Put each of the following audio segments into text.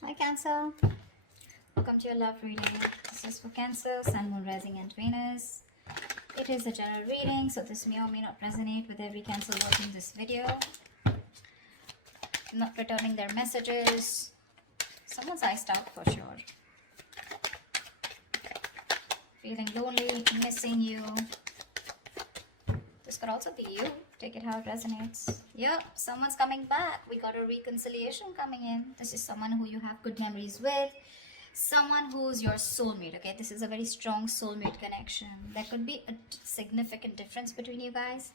Hi Cancer, welcome to your love reading. This is for Cancer, Sun, Moon, Rising and Venus. It is a general reading, so this may or may not resonate with every Cancer watching this video. Not returning their messages. Someone's iced out for sure. Feeling lonely, missing you. This could also be you. Take it how it resonates. Yep, someone's coming back. We got a reconciliation coming in. This is someone who you have good memories with. Someone who's your soulmate, okay? This is a very strong soulmate connection. There could be a significant difference between you guys.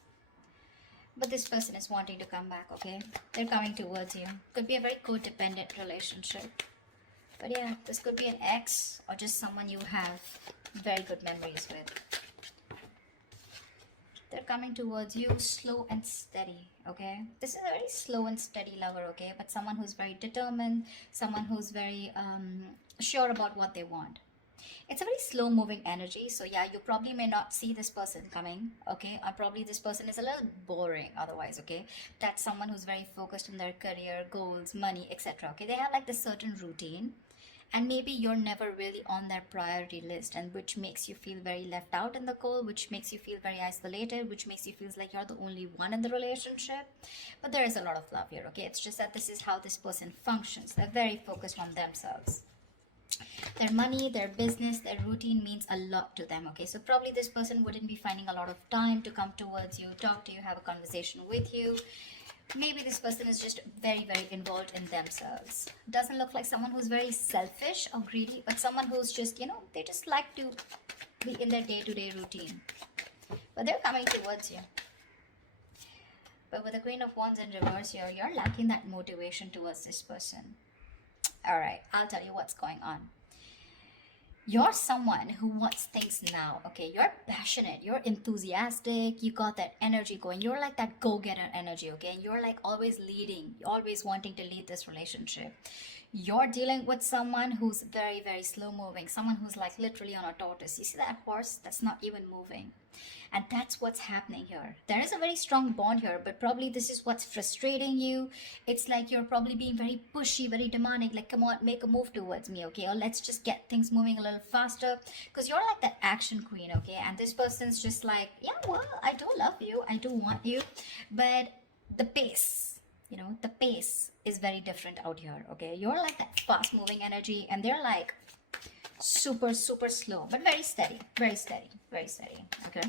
But this person is wanting to come back, okay? They're coming towards you. Could be a very codependent relationship. But yeah, this could be an ex or just someone you have very good memories with. They're coming towards you slow and steady, okay? This is a very slow and steady lover, okay? But someone who's very determined, someone who's very sure about what they want. It's a very slow moving energy, so yeah, you probably may not see this person coming, okay? Or probably this person is a little boring otherwise, okay? That's someone who's very focused on their career, goals, money, etc., okay? They have like this certain routine, and maybe you're never really on their priority list, and which makes you feel very left out in the cold, which makes you feel very isolated, which makes you feel like you're the only one in the relationship. But there is a lot of love here, okay? It's just that this is how this person functions. They're very focused on themselves. Their money, their business, their routine means a lot to them, okay? So probably this person wouldn't be finding a lot of time to come towards you, talk to you, have a conversation with you. Maybe this person is just very, very involved in themselves. Doesn't look like someone who's very selfish or greedy, but someone who's just, they just like to be in their day-to-day routine. But they're coming towards you. But with the Queen of Wands in reverse here, you're lacking that motivation towards this person. Alright, I'll tell you what's going on. You're someone who wants things now, okay? You're passionate, you're enthusiastic, you got that energy going. You're like that go-getter energy, okay? And you're like always leading, you're always wanting to lead this relationship. You're dealing with someone who's very, very slow moving, someone who's like literally on a tortoise. You see that horse that's not even moving? And that's what's happening here. There is a very strong bond here, but probably this is what's frustrating you. It's like you're probably being very pushy, very demanding, like, come on, make a move towards me, okay? Or let's just get things moving a little faster, because you're like that action queen, okay? And this person's just like, yeah, well, I do love you, I do want you, but the pace, the pace is very different out here, okay? You're like that fast moving energy, and they're like super, super slow, but very steady, very steady, very steady, okay?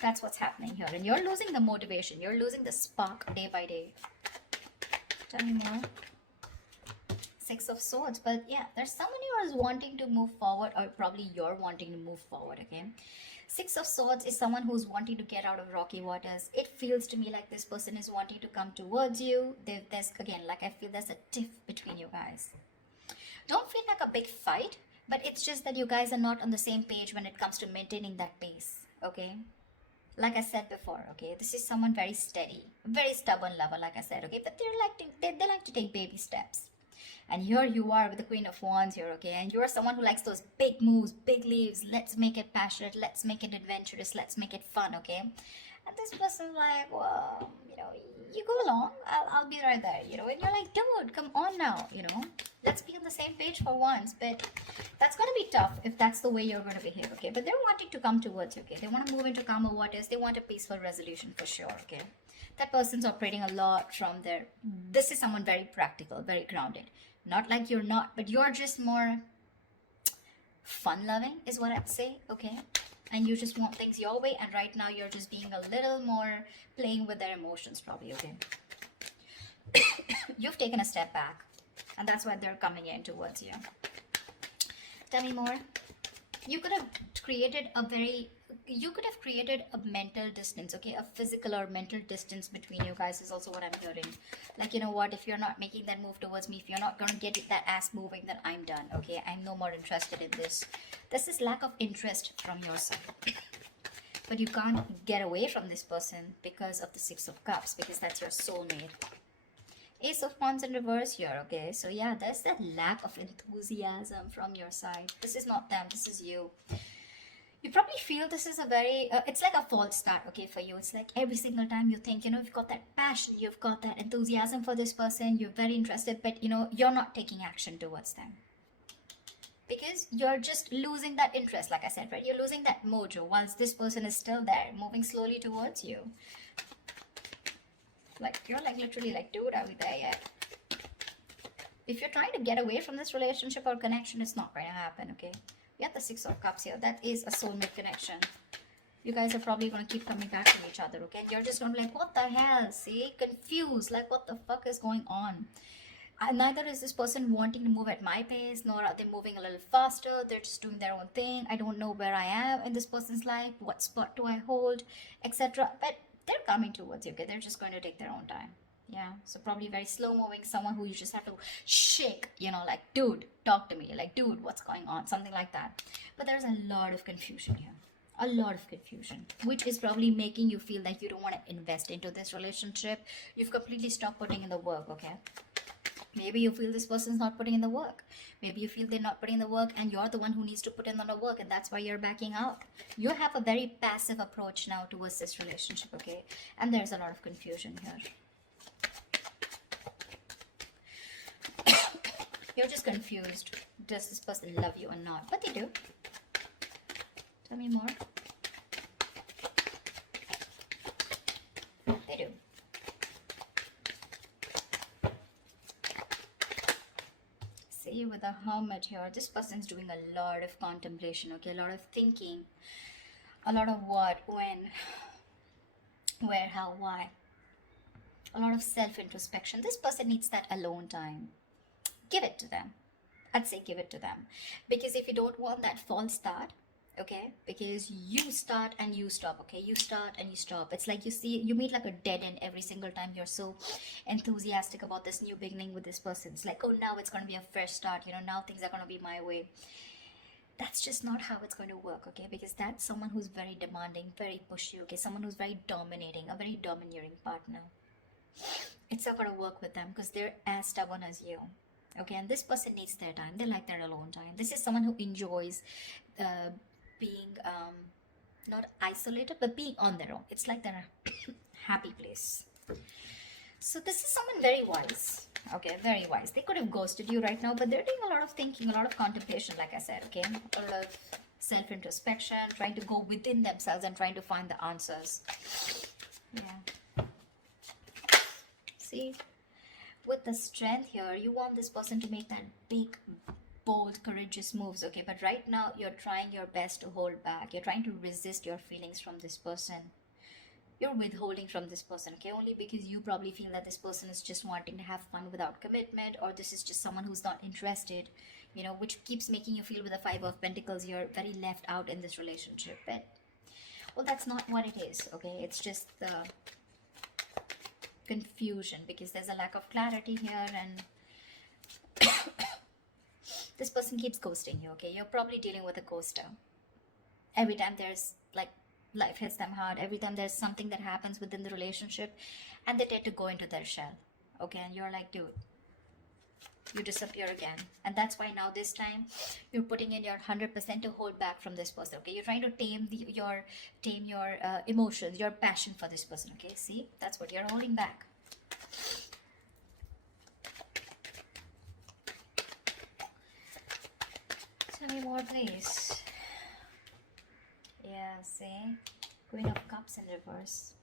That's what's happening here. And you're losing the motivation. You're losing the spark day by day. Tell me more. Six of Swords. But yeah, there's someone who is wanting to move forward, or probably you're wanting to move forward, okay? Six of Swords is someone who's wanting to get out of rocky waters. It feels to me like this person is wanting to come towards you. There's, again, like I feel there's a tiff between you guys. Don't feel like a big fight, but it's just that you guys are not on the same page when it comes to maintaining that pace, okay? Like I said before, okay, this is someone very steady, very stubborn lover, like I said, okay, but they like to take baby steps. And here you are with the Queen of Wands here, okay, and you're someone who likes those big moves, big leaves. Let's make it passionate, let's make it adventurous, let's make it fun, okay? And this person's like, well, you go along, I'll be right there, and you're like, dude, come on now, let's be on the same page for once. But that's going to be tough if that's the way you're going to behave, okay? But they're wanting to come towards you, okay? They want to move into calmer waters. They want a peaceful resolution for sure, okay? That person's operating a lot from there. This is someone very practical, very grounded. Not like you're not, but you're just more fun-loving is what I'd say, okay? And you just want things your way, and right now you're just being a little more playing with their emotions probably, okay? You've taken a step back, and that's why they're coming in towards you. Tell me more. You could have created a mental distance, okay? A physical or mental distance between you guys is also what I'm hearing. Like, you know what, if you're not making that move towards me, if you're not going to get that ass moving, then I'm done, okay? I'm no more interested in this. This is lack of interest from your side. But you can't get away from this person because of the Six of Cups, because that's your soulmate. Ace of Wands in reverse here, okay? So yeah, there's that lack of enthusiasm from your side. This is not them, this is you. You probably feel this is a very it's like a false start, okay, for you. It's like every single time you think, you've got that passion, you've got that enthusiasm for this person, you're very interested, but you're not taking action towards them because you're just losing that interest. Like I said, right, you're losing that mojo whilst this person is still there, moving slowly towards you. Like, you're like literally like, dude, are we there yet? If you're trying to get away from this relationship or connection, it's not going to happen, okay? We have the Six of Cups here. That is a soulmate connection. You guys are probably going to keep coming back to each other, okay? And you're just going to be like, what the hell? See? Confused. Like, what the fuck is going on? Neither is this person wanting to move at my pace, nor are they moving a little faster. They're just doing their own thing. I don't know where I am in this person's life. What spot do I hold? Etc. But they're coming towards you, okay? They're just going to take their own time. Yeah, so probably very slow moving, someone who you just have to shake, like, dude, talk to me, like, dude, what's going on, something like that. But there's a lot of confusion here, a lot of confusion, which is probably making you feel like you don't want to invest into this relationship. You've completely stopped putting in the work, okay? Maybe you feel this person's not putting in the work. Maybe you feel they're not putting in the work and you're the one who needs to put in the work, and that's why you're backing out. You have a very passive approach now towards this relationship, okay? And there's a lot of confusion here. You're just confused. Does this person love you or not? But they do. Tell me more. They do. See, with the Hermit here, this person's doing a lot of contemplation, okay? A lot of thinking. A lot of what, when, where, how, why. A lot of self-introspection. This person needs that alone time. Give it to them. I'd say give it to them. Because if you don't want that false start, okay, because you start and you stop, okay, you start and you stop. It's like you meet like a dead end every single time you're so enthusiastic about this new beginning with this person. It's like, oh, now it's going to be a fresh start, now things are going to be my way. That's just not how it's going to work, okay? Because that's someone who's very demanding, very pushy, okay? Someone who's very dominating, a very domineering partner. It's not going to work with them because they're as stubborn as you. Okay, and this person needs their time. They like their alone time. This is someone who enjoys being not isolated, but being on their own. It's like their happy place. So this is someone very wise. Okay, very wise. They could have ghosted you right now, but they're doing a lot of thinking, a lot of contemplation, like I said, okay? A lot of self-introspection, trying to go within themselves and trying to find the answers. Yeah. See? With the Strength here, you want this person to make that big, bold, courageous moves, okay? But right now, you're trying your best to hold back. You're trying to resist your feelings from this person. You're withholding from this person, okay? Only because you probably feel that this person is just wanting to have fun without commitment, or this is just someone who's not interested, which keeps making you feel with the Five of Pentacles, you're very left out in this relationship. But, well, that's not what it is, okay? It's just the confusion because there's a lack of clarity here, and this person keeps ghosting you, okay? You're probably dealing with a ghoster. Every time there's like life hits them hard, every time there's something that happens within the relationship, and they tend to go into their shell, okay? And you're like, dude, you disappear again. And that's why now this time you're putting in your 100% to hold back from this person, okay? You're trying to tame your emotions, your passion for this person, okay? See, that's what you're holding back. Tell me more, please. Yeah, see, Queen of Cups in reverse.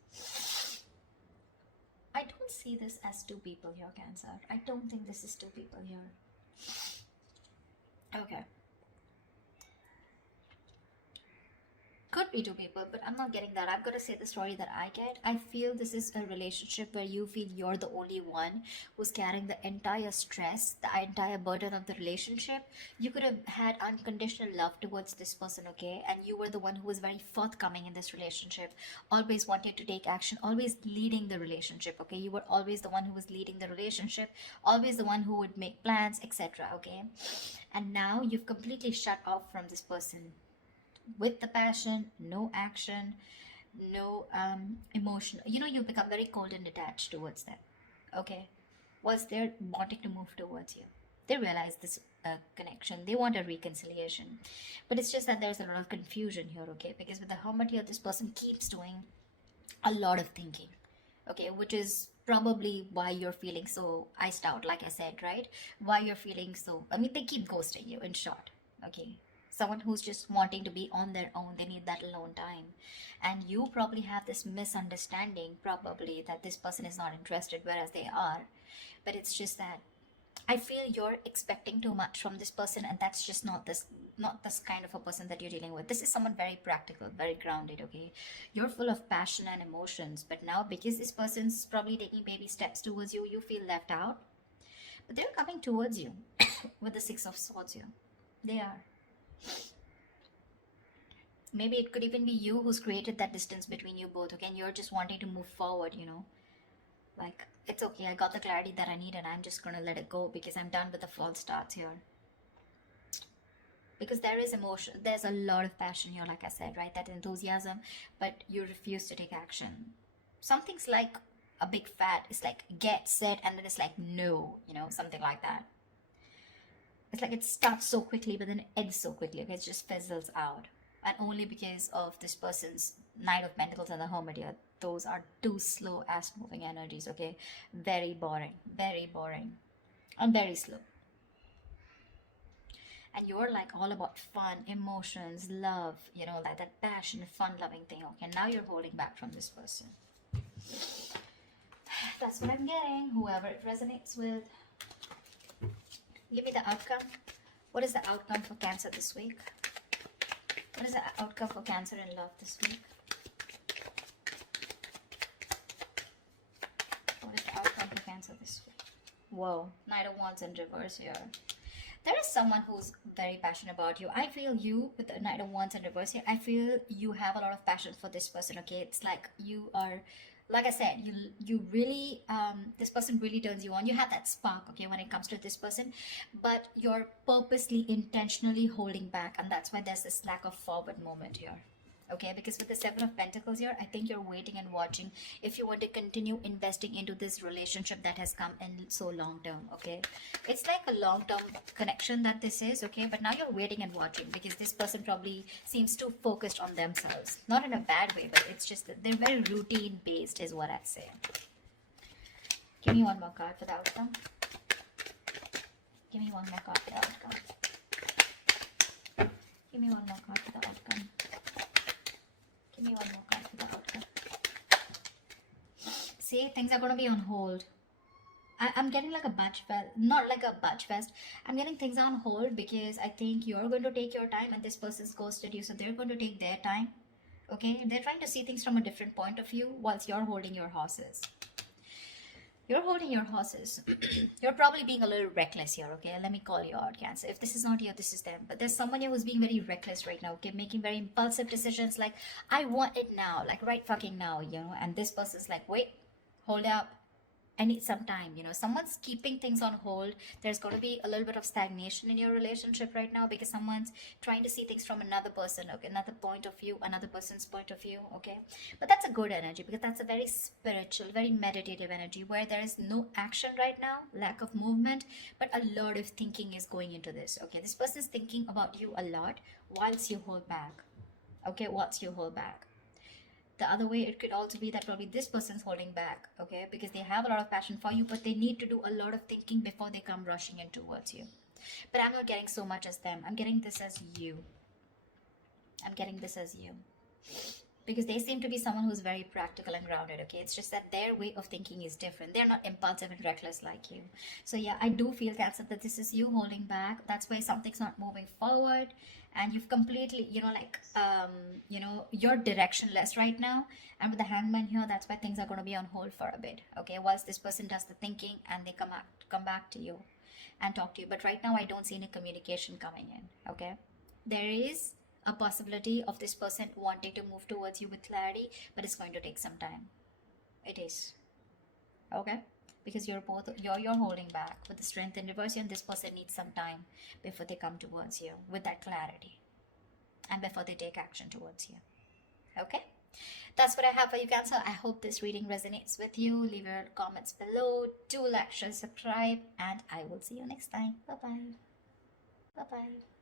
I don't see this as two people here, Cancer. I don't think this is two people here. Okay. Could be two people, but I'm not getting that. I've got to say the story that I get. I feel this is a relationship where you feel you're the only one who's carrying the entire stress, the entire burden of the relationship. You could have had unconditional love towards this person, okay? And you were the one who was very forthcoming in this relationship, always wanted to take action, always leading the relationship, okay? You were always the one who was leading the relationship, always the one who would make plans, etc., okay? And now you've completely shut off from this person. With the passion, no action, no emotion. You become very cold and detached towards them, okay? Was there wanting to move towards you. They realize this connection. They want a reconciliation. But it's just that there's a lot of confusion here, okay? Because with the hermit here, this person keeps doing a lot of thinking, okay? Which is probably why you're feeling so iced out, like I said, right? Why you're feeling so, I mean, they keep ghosting you, in short, okay? Someone who's just wanting to be on their own, they need that alone time. And you probably have this misunderstanding, probably, that this person is not interested, whereas they are. But it's just that I feel you're expecting too much from this person, and that's just not this kind of a person that you're dealing with. This is someone very practical, very grounded, okay? You're full of passion and emotions, but now because this person's probably taking baby steps towards you, you feel left out. But they're coming towards you with the Six of Swords here. They are. Maybe it could even be you who's created that distance between you both, okay? And you're just wanting to move forward, you know? Like, it's okay, I got the clarity that I need and I'm just gonna let it go because I'm done with the false starts here. Because there is emotion, there's a lot of passion here, like I said, right? That enthusiasm, but you refuse to take action. Something's like a big fat, it's like get, set, and then it's like no, you know, something like that. It's like it starts so quickly, but then it ends so quickly, okay? It just fizzles out. And only because of this person's Knight of Pentacles and the Hermit here. Those are two slow ass moving energies, okay? Very boring, and very slow. And you're like all about fun, emotions, love, you know, like that passion, fun loving thing, okay? Now you're holding back from this person. That's what I'm getting. Whoever it resonates with, give me the outcome. What is the outcome for Cancer this week? What is the outcome for Cancer in love this week? What is the outcome for Cancer this week? Whoa, Knight of Wands in reverse here. There is someone who's very passionate about you. I feel you, with the Knight of Wands in reverse here, I feel you have a lot of passion for this person, okay? It's like you are, like I said, you really, this person really turns you on. You have that spark, okay, when it comes to this person, but you're purposely, intentionally holding back, and that's why there's this lack of forward moment here. Okay, because with the Seven of Pentacles here, I think you're waiting and watching if you want to continue investing into this relationship that has come in so long term, okay? It's like a long-term connection that this is, okay? But now you're waiting and watching because this person probably seems too focused on themselves. Not in a bad way, but it's just that they're very routine-based is what I'd say. Give me one more card for the outcome. Give me one more card for the outcome. Give me one more card for the outcome. Give me one more card for the outcome. See, things are going to be on hold. I'm getting like a batch fest, not like a batch fest. I'm getting things on hold because I think you're going to take your time and this person's ghosted you, so they're going to take their time. Okay, they're trying to see things from a different point of view whilst you're holding your horses. You're holding your horses. You're probably being a little reckless here, okay? Let me call you out, Cancer. If this is not you, this is them. But there's someone here who's being very reckless right now, okay? Making very impulsive decisions like, I want it now, like right fucking now, you know? And this person's like, wait, hold up. I need some time, you know. Someone's keeping things on hold. There's going to be a little bit of stagnation in your relationship right now because someone's trying to see things from another person, okay, another point of view, another person's point of view, okay? But that's a good energy because that's a very spiritual, very meditative energy where there is no action right now, lack of movement, but a lot of thinking is going into this, okay? This person is thinking about you a lot whilst you hold back, okay, whilst you hold back. The other way, it could also be that probably this person's holding back, okay, because they have a lot of passion for you, but they need to do a lot of thinking before they come rushing in towards you. But I'm not getting so much as them. I'm getting this as you. I'm getting this as you. Because they seem to be someone who's very practical and grounded, okay? It's just that their way of thinking is different. They're not impulsive and reckless like you. So yeah, I do feel, Cancer, that this is you holding back. That's why something's not moving forward. And you've completely, you know, like, you're directionless right now. And with the Hangman here, that's why things are going to be on hold for a bit, okay? Whilst this person does the thinking and they come back to you and talk to you. But right now, I don't see any communication coming in, okay? There is a possibility of this person wanting to move towards you with clarity, but it's going to take some time. It is, okay? Because you're holding back with the Strength in reverse, and this person needs some time before they come towards you with that clarity and before they take action towards you, okay? That's what I have for you, Cancer. I hope this reading resonates with you. Leave your comments below. Do like, share, subscribe, and I will see you next time. Bye bye. Bye bye.